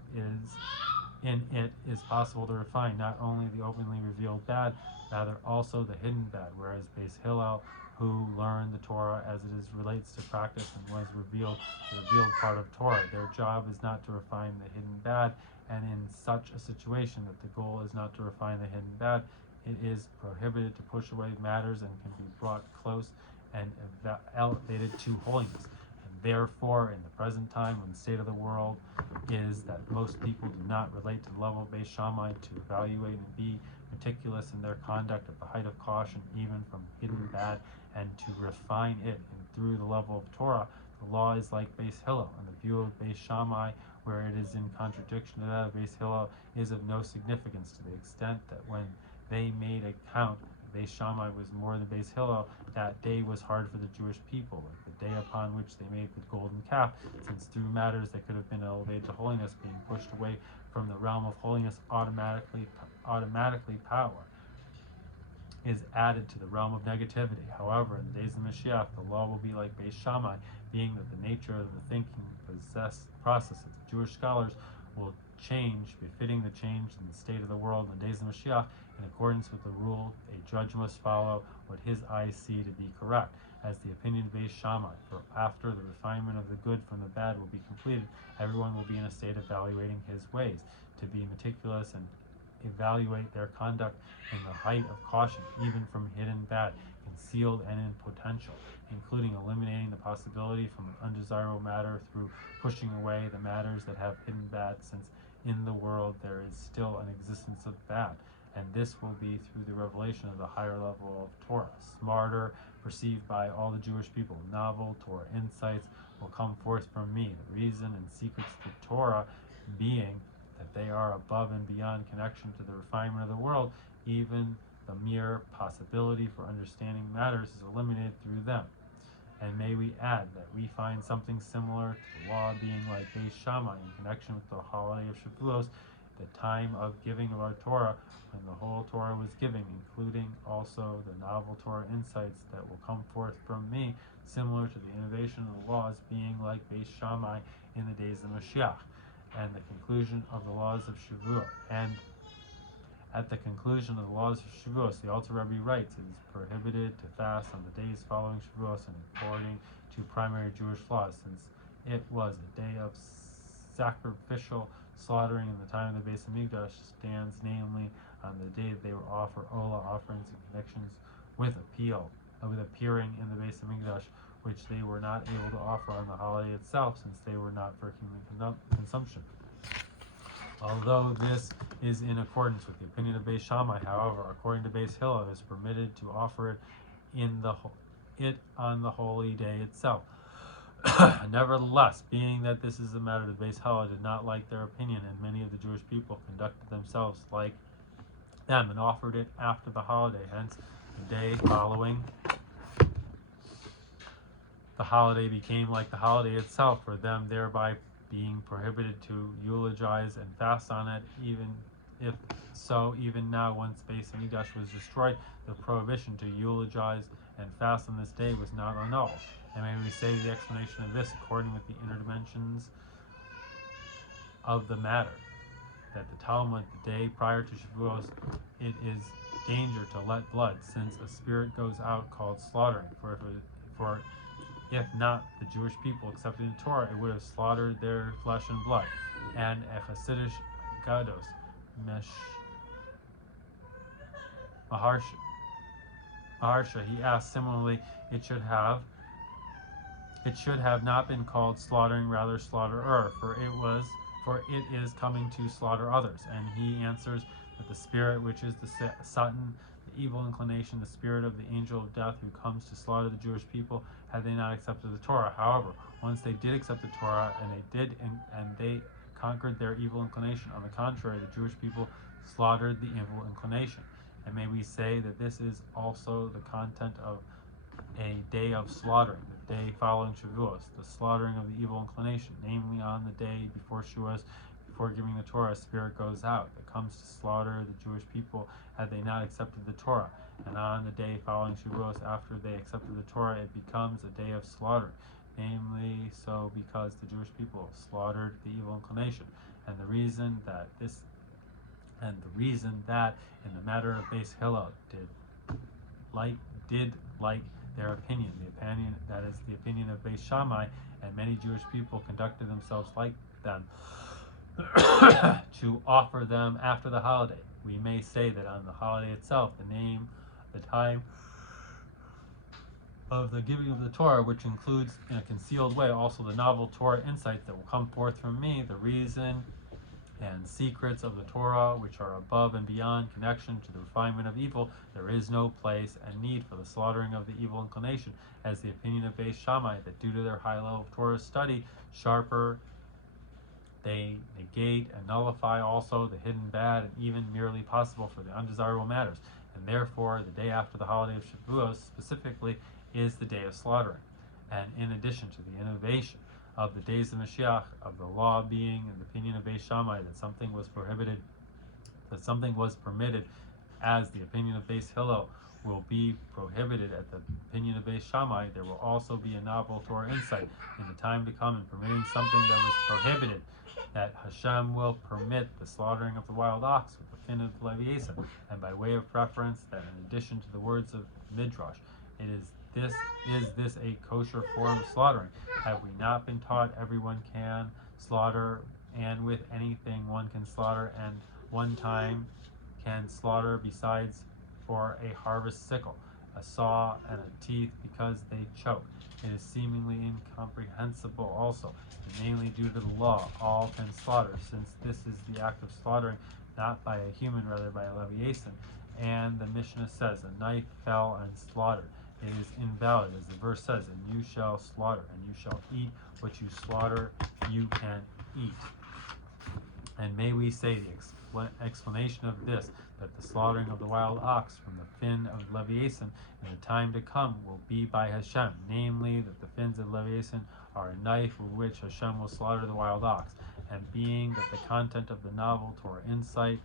is possible to refine not only the openly revealed bad, rather also the hidden bad, whereas Beis Hillel, who learned the Torah as it relates to practice and was revealed, the revealed part of Torah, their job is not to refine the hidden bad, and in such a situation that the goal is not to refine the hidden bad, it is prohibited to push away matters and can be brought close and elevated to holiness. And therefore, in the present time, when the state of the world is that most people do not relate to the level of Beis Shammai, to evaluate and be meticulous in their conduct at the height of caution, even from hidden bad, and to refine it and through the level of Torah, the law is like Beis Hillel, and the view of Beis Shammai, where it is in contradiction to that of Beis Hillel, is of no significance, to the extent that when they made a count, Beis Shammai was more than Beis Hillel. That day was hard for the Jewish people, like the day upon which they made the golden calf, since through matters that could have been elevated to holiness, being pushed away from the realm of holiness, automatically power is added to the realm of negativity. However, in the days of Mashiach, the law will be like Beis Shammai, being that the nature of the thinking processes. Jewish scholars will change, befitting the change in the state of the world in the days of Mashiach. In accordance with the rule, a judge must follow what his eyes see to be correct, as the opinion of Beis Shammai. For after the refinement of the good from the bad will be completed, everyone will be in a state of evaluating his ways, to be meticulous and evaluate their conduct in the height of caution, even from hidden bad, concealed and in potential, including eliminating the possibility from an undesirable matter through pushing away the matters that have hidden bad, since in the world there is still an existence of bad. And this will be through the revelation of the higher level of Torah, smarter, perceived by all the Jewish people. Novel Torah insights will come forth from me, the reason and secrets of the Torah being that they are above and beyond connection to the refinement of the world. Even the mere possibility for understanding matters is eliminated through them. And may we add that we find something similar to the law being like Beis Shammai in connection with the holiday of Shavuot, the time of giving of our Torah, when the whole Torah was given, including also the novel Torah insights that will come forth from me, similar to the innovation of the laws being like Beis Shammai in the days of Mashiach. and the conclusion of the laws of Shavuot. And at the conclusion of the laws of Shavuot, the Alter Rebbe writes, it is prohibited to fast on the days following Shavuot and according to primary Jewish laws, since it was a day of sacrificial slaughtering in the time of the Beis Hamikdash stands, namely on the day they were offer Ola offerings and connections with appearing in the Beis Hamikdash, which they were not able to offer on the holiday itself, since they were not for human consumption. Although this is in accordance with the opinion of Beis Shammai, however, according to Beis Hillel, it is permitted to offer it on the holy day itself. Nevertheless, being that this is a matter that Beis Hillel did not like their opinion, and many of the Jewish people conducted themselves like them and offered it after the holiday, hence the day following the holiday became like the holiday itself for them, thereby being prohibited to eulogize and fast on it. Even if so, even now, once Beis Hamikdash was destroyed, the prohibition to eulogize and fast on this day was not annulled. And may we say the explanation of this, according with the inner dimensions of the matter, that the Talmud, the day prior to Shavuos, it is danger to let blood, since a spirit goes out called slaughtering. For if not the Jewish people accepting the Torah, it would have slaughtered their flesh and blood. And a Hasidish Gados, Maharsha, he asked similarly, it should have not been called slaughtering, rather slaughterer, for it is coming to slaughter others. And he answers that the spirit, which is the Satan, the evil inclination, the spirit of the angel of death who comes to slaughter the Jewish people, had they not accepted the Torah. However, once they did accept the Torah, and they conquered their evil inclination, on the contrary, the Jewish people slaughtered the evil inclination. And may we say that this is also the content of a day of slaughtering, the day following Shavuos, the slaughtering of the evil inclination, namely on the day before Shavuos, before giving the Torah, a spirit goes out that comes to slaughter the Jewish people had they not accepted the Torah. And on the day following Shavuos, after they accepted the Torah, it becomes a day of slaughtering, namely so because the Jewish people slaughtered the evil inclination. And the reason that in the matter of Beis Hillel did like their opinion, the opinion that is the opinion of Beis Shammai, and many Jewish people conducted themselves like them to offer them after the holiday. We may say that on the holiday itself, the time of the giving of the Torah, which includes in a concealed way also the novel Torah insights that will come forth from me, the reason and secrets of the Torah, which are above and beyond connection to the refinement of evil, there is no place and need for the slaughtering of the evil inclination, as the opinion of Beis Shammai, that due to their high level of Torah study, sharper, they negate and nullify also the hidden bad and even merely possible for the undesirable matters. And therefore, the day after the holiday of Shavuos specifically is the day of slaughtering. And in addition to the innovation of the days of Mashiach, of the law being in the opinion of Beis Shammai that something was prohibited, that something was permitted, as the opinion of Beis Hillel will be prohibited at the opinion of Beis Shammai, there will also be a novel Torah insight in the time to come in permitting something that was prohibited, that Hashem will permit the slaughtering of the wild ox with the fin of the Leviathan, and by way of preference, that in addition to the words of Midrash, is this a kosher form of slaughtering? Have we not been taught everyone can slaughter, and with anything one can slaughter, and one time can slaughter besides for a harvest sickle, a saw, and a teeth, because they choke? It is seemingly incomprehensible also, and mainly due to the law, all can slaughter, since this is the act of slaughtering, not by a human, rather by a Leviathan. And the Mishnah says, a knife fell and slaughtered. It is invalid, as the verse says, and you shall slaughter, and you shall eat what you slaughter, you can eat. And may we say the explanation of this, that the slaughtering of the wild ox from the fin of Leviathan in the time to come will be by Hashem, namely that the fins of Leviathan are a knife with which Hashem will slaughter the wild ox. And being that the content of the novel Torah insight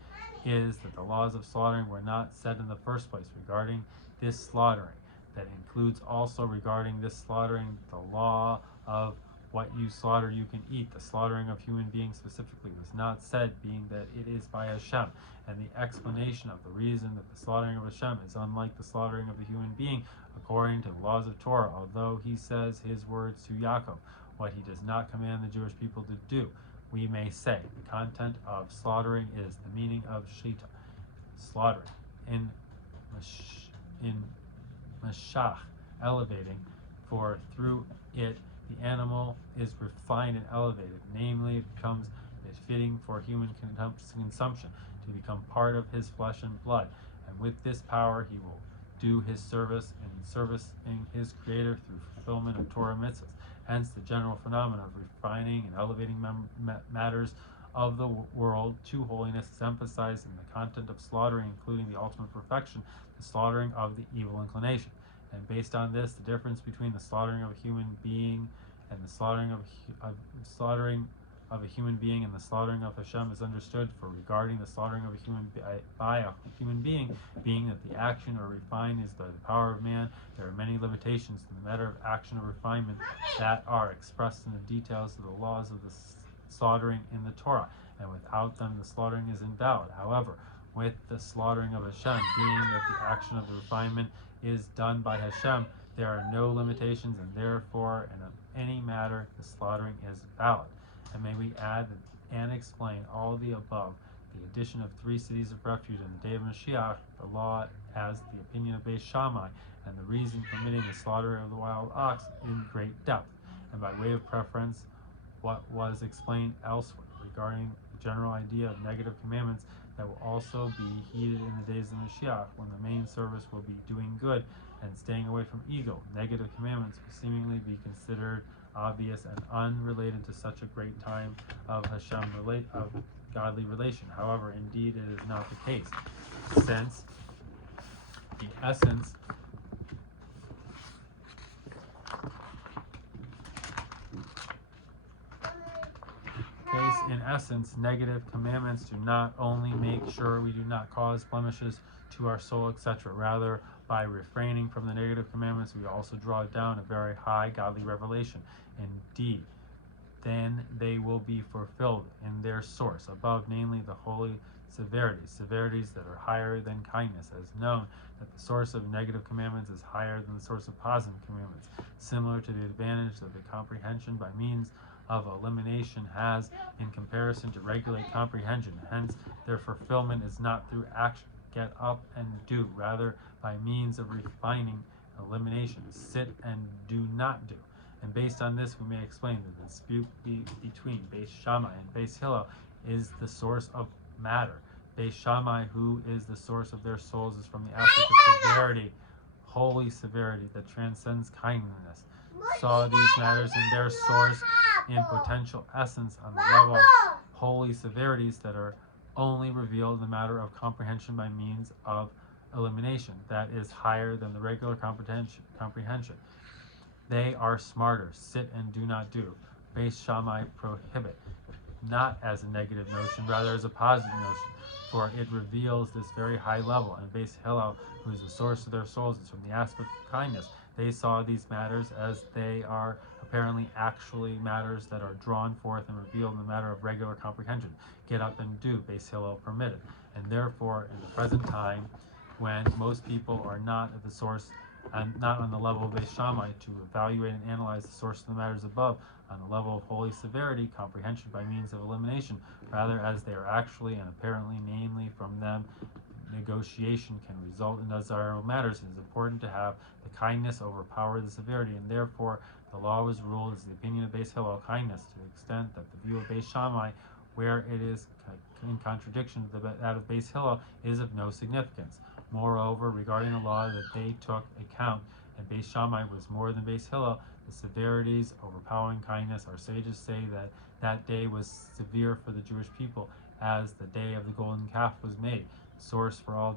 is that the laws of slaughtering were not set in the first place regarding this slaughtering, that includes also regarding this slaughtering the law of what you slaughter you can eat. The slaughtering of human beings specifically was not said, being that it is by Hashem, and the explanation of the reason that the slaughtering of Hashem is unlike the slaughtering of the human being according to the laws of Torah, although he says his words to Yaakov, what he does not command the Jewish people to do. We may say the content of slaughtering is the meaning of shita, slaughtering, in mashach, elevating, for through it the animal is refined and elevated, namely it becomes fitting for human consumption, to become part of his flesh and blood, and with this power he will do his service in servicing his Creator through fulfillment of Torah mitzvahs. Hence the general phenomenon of refining and elevating matters of the world to holiness is emphasized in the content of slaughtering, including the ultimate perfection, the slaughtering of the evil inclination. And based on this, the difference between the slaughtering of a human being and the slaughtering of a human being and the slaughtering of Hashem is understood. For regarding the slaughtering of a human being, being that the action or refine is by the power of man, there are many limitations in the matter of action or refinement that are expressed in the details of the laws of the slaughtering in the Torah, and without them the slaughtering is invalid. However, with the slaughtering of Hashem, being that the action of the refinement is done by Hashem, there are no limitations, and therefore in any matter the slaughtering is valid. And may we add and explain all of the above, the addition of 3 cities of refuge in the day of Mashiach, the law as the opinion of Beis Shammai, and the reason permitting the slaughter of the wild ox in great depth, and by way of preference what was explained elsewhere regarding the general idea of negative commandments that will also be heeded in the days of Mashiach, when the main service will be doing good and staying away from ego. Negative commandments will seemingly be considered obvious and unrelated to such a great time of of godly relation. However, indeed it is not the case, since the essence in essence, negative commandments do not only make sure we do not cause blemishes to our soul, etc. Rather, by refraining from the negative commandments, we also draw down a very high godly revelation. Indeed, then they will be fulfilled in their source above, namely the holy severities that are higher than kindness, as known that the source of negative commandments is higher than the source of positive commandments, similar to the advantage that the comprehension by means of elimination has in comparison to regulate comprehension. Hence, their fulfillment is not through action, get up and do, rather by means of refining elimination, sit and do not do. And based on this, we may explain that the dispute between Beis Shammai and Beis Hillel is the source of matter. Beis Shammai, who is the source of their souls, is from the aspect of severity, holy severity that transcends kindness, saw these matters in their source in potential essence on the level of holy severities that are only revealed in the matter of comprehension by means of elimination, that is higher than the regular comprehension. They are smarter, sit and do not do. Beis Shammai prohibit, not as a negative notion, rather as a positive notion, for it reveals this very high level. And Beis Hillel, who is the source of their souls, is from the aspect of kindness. They saw these matters as they are apparently actually matters that are drawn forth and revealed in the matter of regular comprehension. Get up and do, Beis Hillel permitted. And therefore, in the present time, when most people are not at the source and not on the level of Beis Shammai to evaluate and analyze the source of the matters above on the level of holy severity, comprehension by means of elimination, rather as they are actually and apparently, namely from them, negotiation can result in desirable matters. It is important to have the kindness overpower the severity, and therefore the law was ruled as the opinion of Beis Hillel, kindness, to the extent that the view of Beis Shammai, where it is in contradiction to that of Beis Hillel, is of no significance. Moreover, regarding the law that they took account, and Beis Shammai was more than Beis Hillel, the severities overpowering kindness, our sages say that that day was severe for the Jewish people, as the day of the golden calf was made, source for all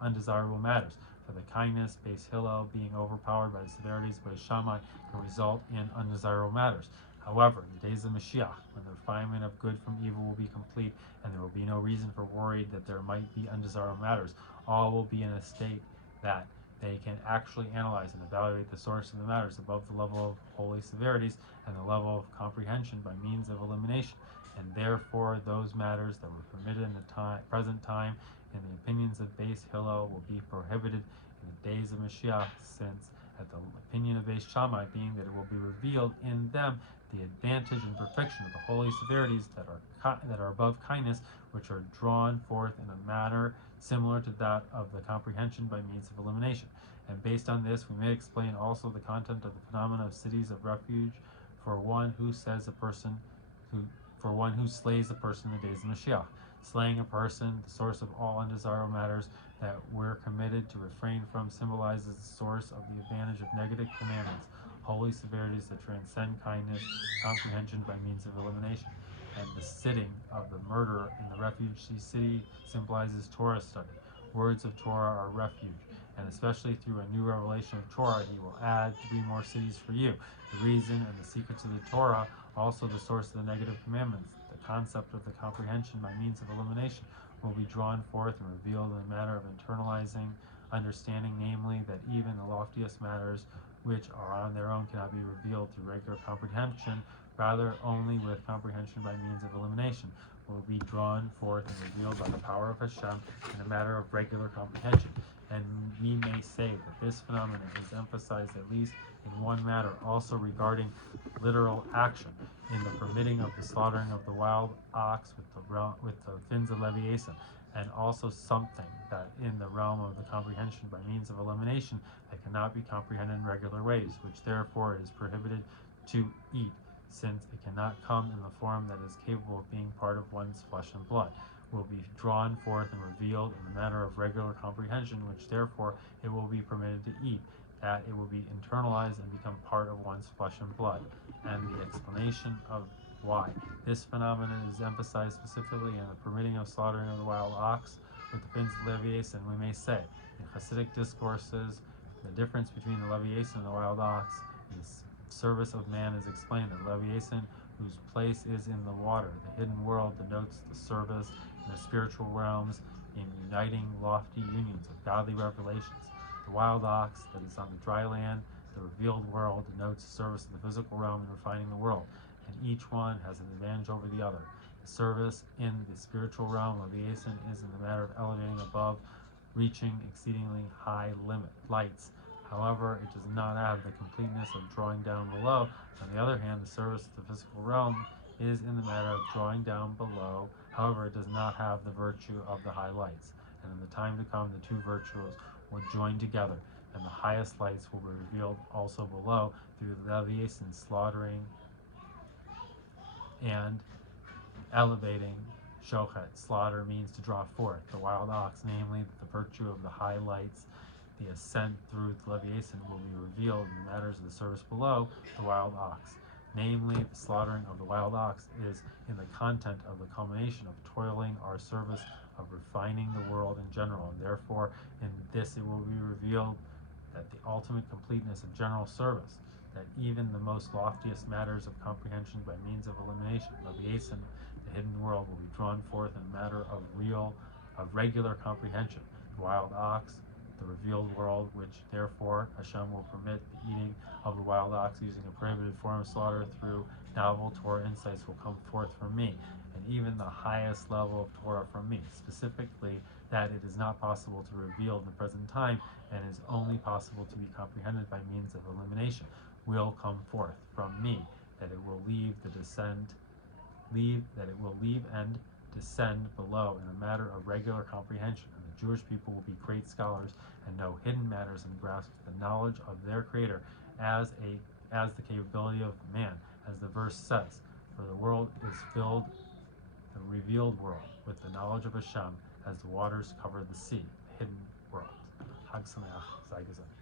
undesirable matters. For the kindness, Beis Hillel being overpowered by the severities of Beis Shammai can result in undesirable matters. However, in the days of Mashiach, when the refinement of good from evil will be complete, and there will be no reason for worry that there might be undesirable matters, all will be in a state that They can actually analyze and evaluate the source of the matters above the level of holy severities and the level of comprehension by means of elimination, and therefore those matters that were permitted in the present time in the opinions of Beis Hillel will be prohibited in the days of Mashiach, since at the opinion of Beis Shammai being that it will be revealed in them the advantage and perfection of the holy severities that are above kindness, which are drawn forth in a manner similar to that of the comprehension by means of elimination. And based on this, we may explain also the content of the phenomena of cities of refuge for one who slays a person in the days of Mashiach. Slaying a person, the source of all undesirable matters that we're committed to refrain from, symbolizes the source of the advantage of negative commandments, holy severities that transcend kindness, comprehension by means of elimination. And the sitting of the murderer in the refuge city symbolizes Torah study. Words of Torah are refuge, and especially through a new revelation of Torah, he will add 3 more cities for you. The reason and the secrets of the Torah, also the source of the negative commandments, the concept of the comprehension by means of elimination, will be drawn forth and revealed in a matter of internalizing understanding, namely that even the loftiest matters which are on their own cannot be revealed through regular comprehension, rather only with comprehension by means of elimination will be drawn forth and revealed by the power of Hashem in a matter of regular comprehension. And we may say that this phenomenon is emphasized at least in one matter, also regarding literal action, in the permitting of the slaughtering of the wild ox with the fins of Leviathan, and also something that in the realm of the comprehension by means of elimination that cannot be comprehended in regular ways, which therefore it is prohibited to eat, since it cannot come in the form that is capable of being part of one's flesh and blood, will be drawn forth and revealed in the manner of regular comprehension, which therefore it will be permitted to eat, that it will be internalized and become part of one's flesh and blood. And the explanation of why this phenomenon is emphasized specifically in the permitting of slaughtering of the wild ox with the fins of Leviathan, we may say, in Hasidic discourses, the difference between the Leviathan and the wild ox is service of man is explained that Leviathan, whose place is in the water, the hidden world, denotes the service in the spiritual realms in uniting lofty unions of godly revelations. The wild ox that is on the dry land, the revealed world, denotes the service in the physical realm in refining the world, and each one has an advantage over the other. The service in the spiritual realm of Leviathan is in the matter of elevating above, reaching exceedingly high lights. However, it does not have the completeness of drawing down below. On the other hand, the service of the physical realm is in the matter of drawing down below. However, it does not have the virtue of the high lights. And in the time to come, the 2 virtues will join together, and the highest lights will be revealed also below through the Leviathan slaughtering and elevating. Shochet, slaughter, means to draw forth the wild ox, namely that the virtue of the high lights, the ascent through the Leviathan, will be revealed in the matters of the service below the wild ox. Namely, the slaughtering of the wild ox is in the content of the culmination of toiling our service of refining the world in general, and therefore in this it will be revealed that the ultimate completeness of general service, that even the most loftiest matters of comprehension by means of elimination, Leviathan, the hidden world, will be drawn forth in a matter of regular comprehension. The wild ox, the revealed world, which therefore Hashem will permit the eating of the wild ox using a prohibited form of slaughter through novel Torah insights, will come forth from me, and even the highest level of Torah from me, specifically that it is not possible to reveal in the present time and is only possible to be comprehended by means of elimination, will come forth from me, that it will leave and descend below in a matter of regular comprehension, and the Jewish people will be great scholars and know hidden matters and grasp the knowledge of their Creator as the capability of man, as the verse says, for the world is filled, the revealed world, with the knowledge of Hashem as the waters cover the sea, the hidden world. Hag Sameach, Zai Gesund.